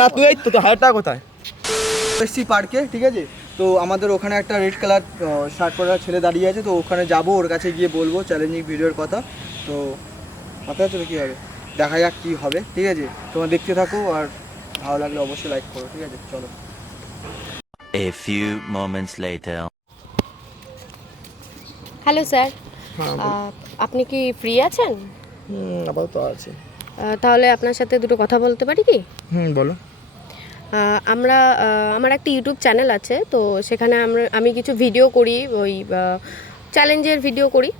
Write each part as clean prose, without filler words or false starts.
না তুই এই তো 1000 টাকা কোথায়? এসছি পার্কে, ঠিক আছে? তো আমাদের ওখানে একটা রেড কালার শার্ট পরা ছেলে দাঁড়িয়ে আছে, তো ওখানে যাবো, ওর কাছে গিয়ে বলবো চ্যালেঞ্জিং ভিডিওর কথা। তো মাথায় চলে কী হবে, দেখা যাক কী হবে, ঠিক আছে? তোমরা দেখতে থাকো, আর ভালো লাগলে অবশ্যই লাইক করো, ঠিক আছে? চলো। A few moments later. Hello sir, হ্যাঁ আপনি কি ফ্রি আছেন? আপাতত আছে। তাহলে আপনার সাথে দুটো কথা বলতে পারি কি? বলো। আমার একটা ইউটিউব চ্যানেল আছে, তো সেখানে আমি কিছু ভিডিও করি, ওই চ্যালেঞ্জের ভিডিও করি।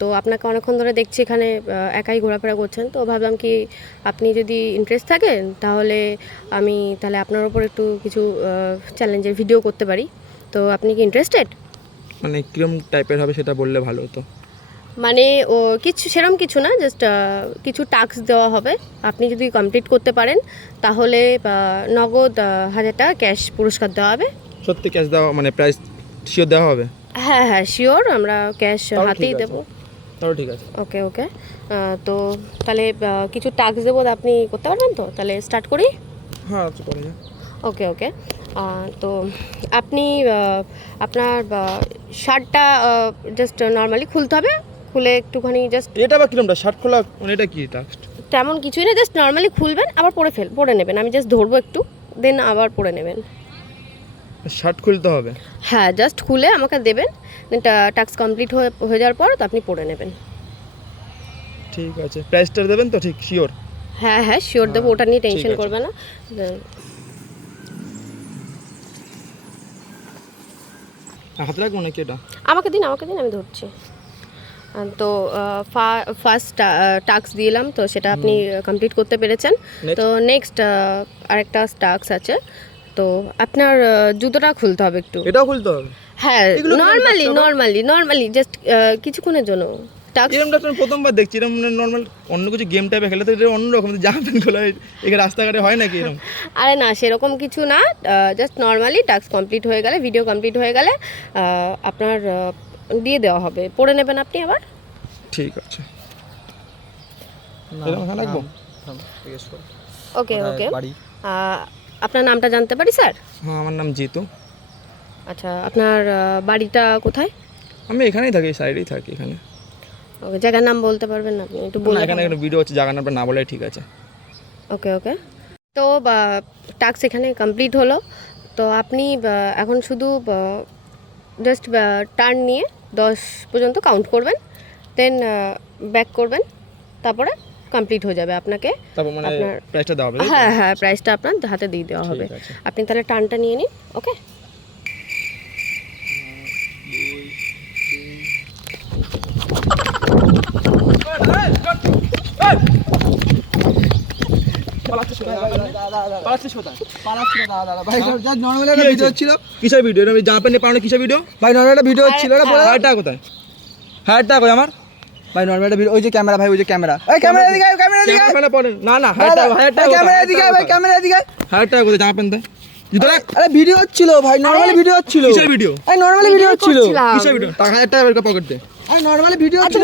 তো আপনাকে অনেকক্ষণ ধরে দেখছি এখানে একাই ঘোরাফেরা করছেন, তো ভাবলাম কি আপনি যদি ইন্টারেস্ট থাকেন তাহলে তাহলে আপনার ওপর একটু কিছু চ্যালেঞ্জের ভিডিও করতে পারি। তো আপনি কি ইন্টারেস্টেড? মানে কিরম টাইপের হবে সেটা বললে ভালো হতো। মানে সেরকম কিছু না, জাস্ট কিছু টাস্ক দেওয়া হবে, আপনি যদি কমপ্লিট করতে পারেন তাহলে নগদ 1000 টাকা ক্যাশ পুরস্কার দেওয়া হবে। সত্যি ক্যাশ দেওয়া মানে প্রাইস শিওর দেওয়া হবে? হ্যাঁ হ্যাঁ শিওর, আমরা ক্যাশ হাতেই দেবো। তাহলে ঠিক আছে। ওকে ওকে, তো তাহলে কিছু টাস্ক দেবো, আপনি করতে পারবেন তো? তাহলে স্টার্ট করি। হ্যাঁ করে যা। ওকে ওকে, তো আপনি আপনার শার্টটা জাস্ট নর্মালি খুলতে হবে, খুলে একটুখানি জাস্ট। এটা বা কিরমটা শার্ট খোলা, মানে এটা কি টাস্ক? তেমন কিছুই না, জাস্ট নর্মালি খুলবেন, আবার পরে নেবেন। আমি জাস্ট ধরবো একটু, দেন আবার পরে নেবেন। শার্ট খুলতে হবে? হ্যাঁ, জাস্ট খুলে আমাকে দেবেন, দেন টাস্ক কমপ্লিট হয়ে যাওয়ার পর তো আপনি পরে নেবেন। ঠিক আছে, প্রাইসটা দেবেন তো? ঠিক শিওর? হ্যাঁ হ্যাঁ শিওর দেবো, ওটা নিয়ে টেনশন করবে না। হাতে রাখবো নাকি এটা? আমাকে দিন, আমি ধরছি। তো ফার্স্ট টাস্ক দিলাম, তো সেটা আপনি কমপ্লিট করতে পেরেছেন। তো নেক্সট আরেকটা টাস্ক আছে, তো আপনার জুতোটা খুলতে হবে একটু। এটাও খুলতে হবে? হ্যাঁ, নর্মালি জাস্ট কিছুক্ষণের জন্য। এরকমটা আমি প্রথমবার দেখছি, এরকম নর্মাল অন্য কিছু গেম টাইপে খেলে তো এটা অন্যরকম, জামা প্যান্ট খোলা এখানে রাস্তাঘাটে হয় নাকি এরকম? আরে না, সেরকম কিছু না, জাস্ট নর্মালি টাস্ক কমপ্লিট হয়ে গেলে, ভিডিও কমপ্লিট হয়ে গেলে আপনার দিয়ে দেওয়া হবে, পড়ে নেবেন আপনি আবার। ঠিক আছে। ওকে ওকে, আপনার নামটা জানতে পারি স্যার? হ্যাঁ, আমার নাম জিতু। আচ্ছা, আপনার বাড়িটা কোথায়? আমি এখানেই থাকি, সাইডেই থাকি এখানে। ওকে, জায়গার নাম বলতে পারবেন না আপনি? একটু বলুন। এখানে একটা ভিডিও হচ্ছে, জায়গার নামটা না বলে ঠিক আছে। ওকে ওকে, তো টাস্ক এখানে কমপ্লিট হলো। তো আপনি এখন শুধু জাস্ট টার্ন নিয়ে 10 পর্যন্ত কাউন্ট করবেন, দেন ব্যাক করবেন, তারপরে কমপ্লিট হয়ে যাবে। আপনাকে তারপর মানে প্রাইসটা দেওয়া হবে? হ্যাঁ হ্যাঁ, প্রাইসটা আপনার হাতে দিয়ে দেওয়া হবে। আপনি তাহলে টার্নটা নিয়ে নিন। ওকে, কিসের ভিডিও? জামা প্যান্ট পাওয়া কিসের ভিডিও ভাই? নর্মাল একটা ভিডিও হচ্ছিল, হায়ারটা কোথায়? হায়ারটা কোথায় আমার ভাই? নর্মাল একটা ভিডিও, ওই যে ক্যামেরা ভাই, ওই যে ক্যামেরা, এই ক্যামেরা দিকে, ক্যামেরা দিকে না না, হায়ারটা ক্যামেরা দিকে ভাই, ক্যামেরা দিকে। হায়ারটা কোথায়? জামা প্যান্ট আরে ভিডিও হচ্ছিল ভাই, নর্মালি ভিডিও হচ্ছিল। কিসের ভিডিও? এই নর্মালি ভিডিও হচ্ছিল। কিসের ভিডিও? টাকা 1000 টাকা বের করে পকেট দে। এই নর্মালি ভিডিও হচ্ছিল।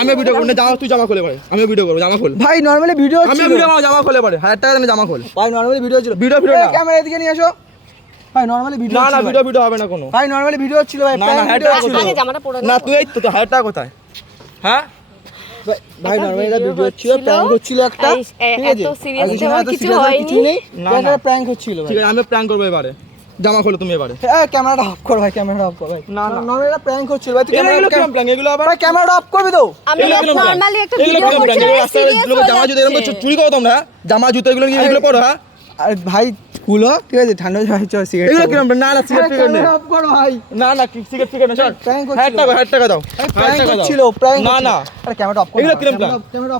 আমি ভিডিও করব না, যাও তুই জামা খুলে ভাই, আমি ভিডিও করব, জামা খোল ভাই। নর্মালি ভিডিও হচ্ছিল, আমি ভিডিও করব, জামা খুলে ভাই, 1000 টাকা দেন, জামা খোল ভাই। নর্মালি ভিডিও হচ্ছিল, ভিডিও না, ক্যামেরা দিকে নিয়ে আসো ভাই। নর্মালি ভিডিও না না, ভিডিও হবে না কোনো ভাই, নর্মালি ভিডিও হচ্ছিল ভাই। না না, 1000 টাকা ছিল না। তুই এই তো 1000 টাকা কোথায়? হ্যাঁ ভাই, নরমালি এটা ভিডিও হচ্ছিল, প্র্যাঙ্ক হচ্ছিল একটা, ঠিক আছে? এত সিরিয়াস কিছু হয়নি, না না, প্র্যাঙ্ক হচ্ছিল ভাই। ঠিক আছে, আমি প্র্যাঙ্ক করব এবারে। জামা খোলো তুমি এবারে। এই ক্যামেরাটা অফ কর ভাই, ক্যামেরাটা অফ কর ভাই। না না, নরমালি এটা প্র্যাঙ্ক হচ্ছিল ভাই। তুই ক্যামেরা প্র্যাঙ্ক, এগুলো আবার ভাই ক্যামেরাটা অফ করবি তো? আমি নরমালি একটা ভিডিও করছি, সিরিয়াস লোক জামা জুতো এরকম চুরি করো তোমরা? জামা জুতো এগুলো কি এগুলো পড়ো? হ্যাঁ আরে ভাই কুলো, ঠিক আছে? ঠান্ডা ভাই, চল সিগারেট। এগুলো কিরম? না না, সিগারেট ফিগারেট ক্যামেরা অফ কর ভাই। না না, সিগারেট ফিগারেট না, চল প্র্যাঙ্ক হচ্ছিল। 1000 টাকা দাও, প্র্যাঙ্ক হচ্ছিল, প্র্যাঙ্ক না না। আরে ক্যামেরাটা অফ কর। এগুলো কিরম? ক্যামেরা